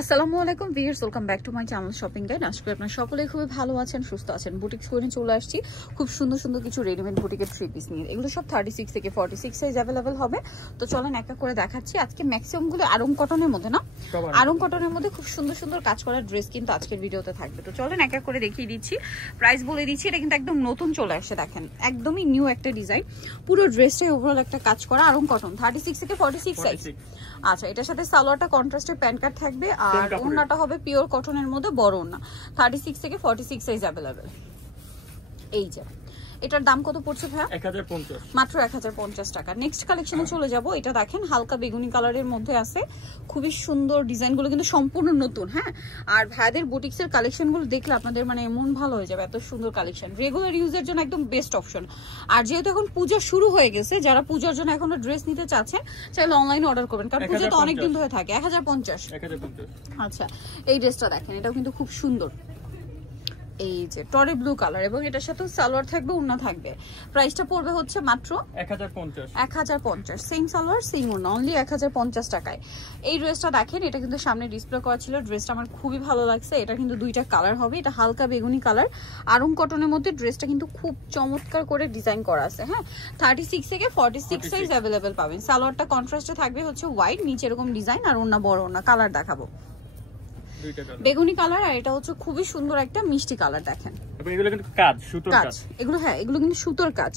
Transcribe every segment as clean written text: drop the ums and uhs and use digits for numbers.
আসসালামু আলাইকুম viewers, welcome back to my channel shopping guide. আশা করি আপনারা সকলেই খুবই ভালো আছেন, সুস্থ আছেন। বুটিক স্টোরে চলে আসছি খুব সুন্দর সুন্দর কিছু রেডিমেড বুটিকের থ্রি পিস নিয়ে। এগুলো সব 36 থেকে 46 সাইজ অ্যাভেলেবেল হবে। তো চলেন একটা করে দেখাচ্ছি। আজকে ম্যাক্সিমামগুলো আরং কটনের মধ্যে না, আরং কটনের মধ্যে খুব সুন্দর সুন্দর কাজ করা ড্রেস কিন্তু আজকের ভিডিওতে থাকবে। তো চলেন এক এক করে দেখিয়ে দিচ্ছি, প্রাইস বলে দিচ্ছি। এটা কিন্তু একদম নতুন চলে আসছে, দেখেন একদমই নিউ একটা ডিজাইন। পুরো ড্রেসটাই ওভারঅল একটা কাজ করা আরং কটন, 36 থেকে 46 সাইজ। আচ্ছা, এটার সাথে সালোয়ারটা কন্ট্রাস্টের প্যান্ট কাট থাকবে আর ওড়নাটা হবে পিওর কটনের মধ্যে বড় ওড়না, 36 থেকে 46 সাইজ अवेलेबल। এই যে এটার দাম কত পড়ছে ভাইয়া? 1050, মাত্র 1050 টাকা। নেক্সট কালেকশনে চলে যাব। এটা দেখেন হালকা বেগুনি কালারের মধ্যে আছে, খুবই সুন্দর ডিজাইনগুলো কিন্তু সম্পূর্ণ নতুন। হ্যাঁ, আর ভাইদের বুটিক্সের কালেকশনগুলো দেখলে আপনাদের মানে মন ভালো হয়ে যাবে, এত সুন্দর কালেকশন। রেগুলার ইউজের জন্য একদম বেস্ট অপশন। আর যেহেতু এখন পূজা শুরু হয়ে গেছে, যারা পূজার জন্য এখনো ড্রেস নিতে চাচ্ছেন চাইলে অনলাইনে অর্ডার করবেন, কারণ পূজা তো অনেক দিন ধরে থাকে। 1050। আচ্ছা, এই ড্রেসটা দেখেন, এটাও কিন্তু খুব সুন্দর। এই যে টরে ব্লু কালার এবং এটার সাথে সালোয়ার থাকবে, ওড়না থাকবে। প্রাইসটা পড়বে হচ্ছে মাত্র 1050। সেম সালোয়ার সেম ওড়না, অনলি 1050 টাকায়। এই ড্রেসটা দেখেন, এটা কিন্তু সামনে ডিসপ্লে করা ছিল। ড্রেসটা আমার খুবই ভালো লাগছে। এটা কিন্তু দুইটা কালার হবে, এটা হালকা বেগুনি কালার আরং কটনের মধ্যে। ড্রেসটা কিন্তু খুব চমৎকার করে ডিজাইন করা আছে। হ্যাঁ, 36 থেকে 46 সাইজ অ্যাভেলেবেল পাবেন। সালোয়ারটা কন্ট্রাস্টে থাকবে হচ্ছে হোয়াইট, নিচে এরকম ডিজাইন, আর ওড়না বড় ওড়না। কালার দেখাবো, বেগুনি কালার, আর এটা হচ্ছে খুবই সুন্দর একটা মিষ্টি কালার। দেখেন এগুলো কিন্তু কাজ, সুতোর কাজ এগুলো। হ্যাঁ, এগুলো কিন্তু সুতোর কাজ।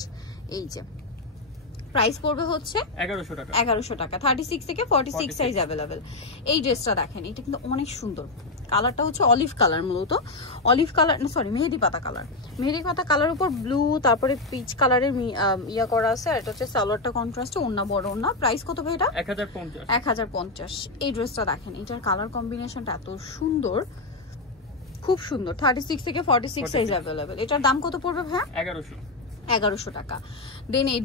এই যে প্রাইস পড়বে হচ্ছে 1100 টাকা। 36 থেকে 46 সাইজ अवेलेबल। এই ড্রেসটা দেখেন, এটা কিন্তু অনেক সুন্দর। কালারটা হচ্ছে অলিভ কালার, মূলত অলিভ কালার না, সরি মেহেদি পাতা কালার। মেহেদি পাতা কালার উপর ব্লু, তারপরে পিচ কালারের ইয়া করা আছে। আর এটা হচ্ছে সালোয়ারটা কন্ট্রাস্টে, ওড়না বড় ওড়না। প্রাইস কত ভাই এটা? 1050। এই ড্রেসটা দেখেন, এটার কালার কম্বিনেশনটা এত সুন্দর, খুব সুন্দর। 36 থেকে 46 সাইজ अवेलेबल। এটার দাম কত পড়বে ভাই? 1100 টাকা। দেন এই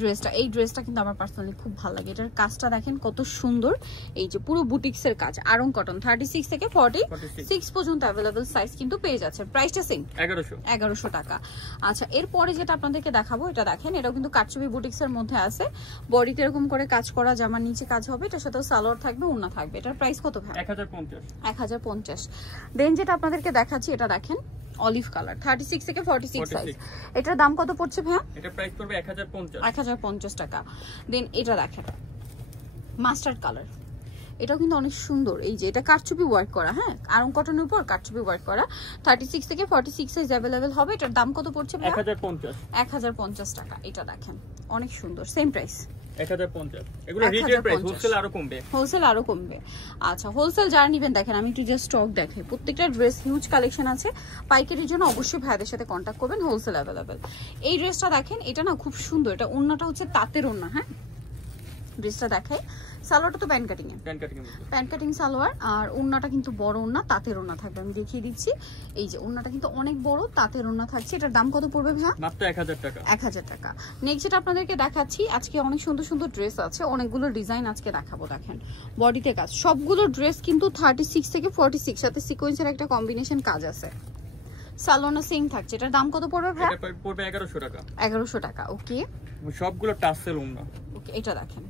ড্রেসটা কিন্তু আমার পার্সোনালি খুব ভালো লাগে। এটার কাজটা দেখেন কত সুন্দর। এই যে পুরো বুটিক্সের কাজ, আরং কটন, 36 থেকে 46 পর্যন্ত अवेलेबल সাইজ কিন্তু পেয়ে যাচ্ছে। প্রাইসটা সেম 1100 টাকা। আচ্ছা, এরপরে যেটা আপনাদেরকে দেখাবো, এটা দেখেন, এটাও কিন্তু কাটচুপি বুটিক্সের মধ্যে আছে। বডিতে এরকম করে কাজ করা, জামার নিচে কাজ হবে, এটার সাথে সালোয়ার থাকবে, ওড়না থাকবে। এটার প্রাইস কত ভাই? 1050। দেন যেটা আপনাদেরকে দেখাচ্ছি, এটা দেখেন অলিভ কালার, 36 থেকে 46 সাইজ। এটার দাম কত পড়ছে ভাইয়া? এটা প্রাইস পড়বে 1050 টাকা। দেন এটা দেখেন মাস্টার্ড কালার, এটাও কিন্তু অনেক সুন্দর। এই যে এটা কাটচুপি ওয়ার্ক করা, হ্যাঁ আরং কটনের উপর কাটচুপি ওয়ার্ক করা, 36 থেকে 46 সাইজ अवेलेबल হবে। এটার দাম কত পড়ছে ভাইয়া? 1050 টাকা। এটা দেখেন অনেক সুন্দর, সেম প্রাইস 1050। এগুলো রিটেল প্রাইস, হোলসেল আরো কমবে। আচ্ছা, হোলসেল যারা নেবেন, দেখেন আমি একটু জাস্ট স্টক দেখাই। প্রত্যেকটা ড্রেস হিউজ কালেকশন আছে। পাইকারির জন্য অবশ্যই ভাইদের সাথে কন্টাক্ট করবেন, হোলসেল अवेलेबल। এই ড্রেসটা দেখেন, এটা না খুব সুন্দর। এটা ওড়নাটা হচ্ছে তাঁতের ওড়না। হ্যাঁ, ড্রেসটা দেখাই। সালোয়ারটা তো প্যান্ট কাটিং সালোয়ার, আর ওড়নাটা কিন্তু বড় ওড়না, তাঁতের ওড়না থাকবে। আমি দেখিয়ে দিচ্ছি। এই যে ওড়নাটা কিন্তু অনেক বড় তাঁতের ওড়না থাকছে। এটার দাম কত পড়বে ভাইয়া? মাত্র 1000 টাকা। নেক্সট যেটা আপনাদেরকে দেখাচ্ছি, আজকে অনেক সুন্দর সুন্দর ড্রেস আছে, অনেকগুলো ডিজাইন আজকে দেখাবো। দেখেন বডিতে কাজ, সবগুলো ড্রেস কিন্তু 36 থেকে 46, সাথে সিকোয়েন্সের একটা কম্বিনেশন কাজ আছে। সালোনা সেম থাকছে। এটার দাম কত পড়বে ভাই? এটা পড়বে 1100 টাকা। 1100 টাকা। ওকে, সবগুলো টাসেল ওড়না। ওকে, এটা দেখেন,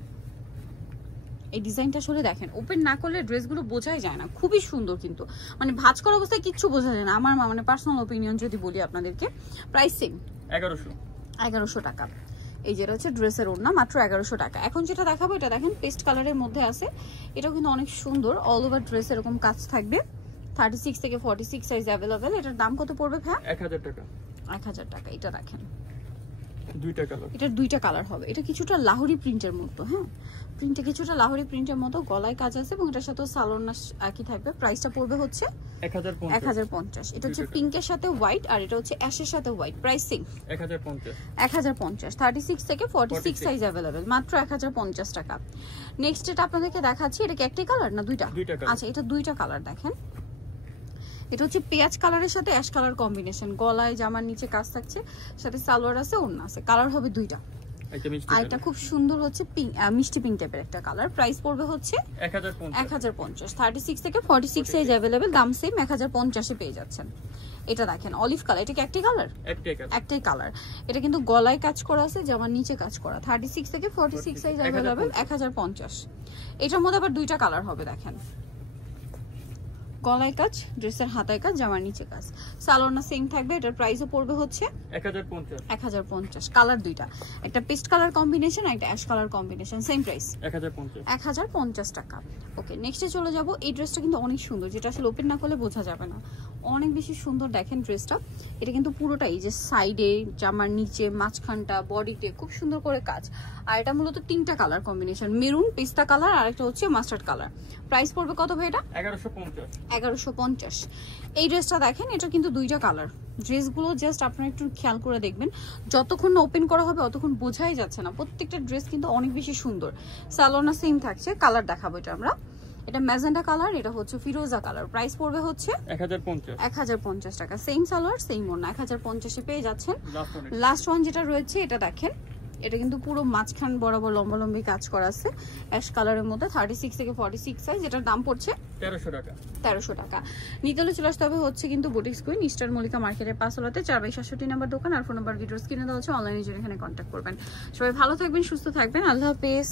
এই ডিজাইনটা আসলে দেখেন, ওপেন না করলে ড্রেসগুলো বোঝাই যায় না, খুবই সুন্দর। কিন্তু মানে ভাঁজ করা অবস্থায় কিচ্ছু বোঝা যায় না, আমার মানে পার্সোনাল ওপিনিয়ন যদি বলি আপনাদেরকে। প্রাইস সেম 1100 টাকা। এই যেটা হচ্ছে ড্রেসের ওড়না, মাত্র 1100 টাকা। এখন যেটা দেখাবো, এটা দেখেন পেস্ট কালারের মধ্যে আছে। এটাও কিন্তু অনেক সুন্দর, অল ওভার ড্রেস এরকম কাজ থাকবে, 36 থেকে 46 সাইজ अवेलेबल। এটার দাম কত পড়বে ভাই? 1000 টাকা। এটা দেখেন, এটার দুইটা কালার হবে। এটা কিছুটা লাহোরি প্রিন্টের মতো। হ্যাঁ, প্রিন্টে কিছুটা লাহোরি প্রিন্টের মতো, গলায় কাজ আছে এবং এটার সাথে সালোয়ার একই থাকবে। প্রাইসটা পড়বে হচ্ছে 1050। এটা হচ্ছে পিঙ্কের সাথে হোয়াইট, আর এটা হচ্ছে অ্যাশের সাথে হোয়াইট। Price same 1050। 36 থেকে 46 সাইজ अवेलेबल, মাত্র 1050 টাকা। নেক্সট এটা আপনাদেরকে দেখাচ্ছি, এটা কি একটাই কালার না দুইটা? আচ্ছা, এটা দুইটা কালার। দেখেন, এটা হচ্ছে পেঁয়াজ কালারের সাথে অ্যাশ কালার কম্বিনেশন, গলায় জামার নিচে কাজ থাকছে, সাথে সালোয়ার আছে, ওড়না আছে। কালার হবে দুইটা। আর এটা খুব সুন্দর হচ্ছে মিষ্টি পিঙ্ক টাইপের একটা কালার। প্রাইস পড়বে হচ্ছে 1050। 36 থেকে 46 সাইজ अवेलेबल, দাম সেম 1050 এ পেয়ে যাচ্ছেন। এটা দেখেন অলিভ কালার, এটা কি একটাই কালার? একটাই কালার। এটা কিন্তু গলায় কাজ করা আছে, জামার নিচে কাজ করা, 36 থেকে 46 সাইজ अवेलेबल, 1050। এটার মধ্যে আবার দুইটা কালার হবে। দেখেন গলায় কাজ, ড্রেসের হাতায় কাজ, জামার নিচে কাজ। সালোয়ার সেম থাকবে, এটার প্রাইসও পড়বে হচ্ছে 1050। কালার দুইটা, একটা পেস্ট কালার কম্বিনেশন, একটা ash colour combination, same price 1050 টাকা। ওকে, নেক্সটে চলে যাব। এই ড্রেসটা কিন্তু অনেক সুন্দর, যেটা আসলে ওপেন না করলে বোঝা যাবে না, অনেক বেশি সুন্দর। দেখেন ড্রেসটা, এটা কিন্তু পুরোটাই যে সাইডে, জামার নিচে, মাঝখানটা, বডিতে খুব সুন্দর করে কাজ। আর এটা মূলত 3টা কালার কম্বিনেশন, মেরুন, পেস্তা কালার আর একটা হচ্ছে মাস্টার্ড কালার। প্রাইস পড়বে কত ভাই এটা? 1150। এই ড্রেসটা দেখেন, এটা কিন্তু 2টা কালার। ড্রেসগুলো জাস্ট আপনারা একটু খেয়াল করে দেখবেন, যতক্ষণ না ওপেন করা হবে ততক্ষণ বোঝাই যাচ্ছে না। প্রত্যেকটা ড্রেস কিন্তু অনেক বেশি সুন্দর। সালোয়ার সেম থাকছে, কালার দেখাবো এটা আমরা। এটা ম্যাজেন্ডা কালার, এটা হচ্ছে ফিরোজা কালার। প্রাইস পড়বে হচ্ছে 1050 টাকা। সেম সালোয়ার সেম ওড়না, 1050 এ পেয়ে যাচ্ছেন। লাস্ট ওয়ান যেটা রয়েছে, এটা দেখেন, এটা কিন্তু পুরো মাঝখান বরাবর লম্বালম্বি কাজ করা আছে, অ্যাশ কালারের মধ্যে, 36 থেকে 46 সাইজ। এটার দাম পড়ছে 1300 টাকা। নিতে হলে চলে আসতে হবে হচ্ছে কিন্তু বুটিক কুইন, ইস্টার্ন মল্লিকা মার্কেটের 5 তলাতে, 4/67 নাম্বার দোকান। আর ফোন নাম্বার ভিডিওস কিনে দেওয়া হচ্ছে, অনলাইনে জন্য এখানে কন্ট্যাক্ট করবেন। সবাই ভালো থাকবেন, সুস্থ থাকবেন, আল্লাহ হাফেজ।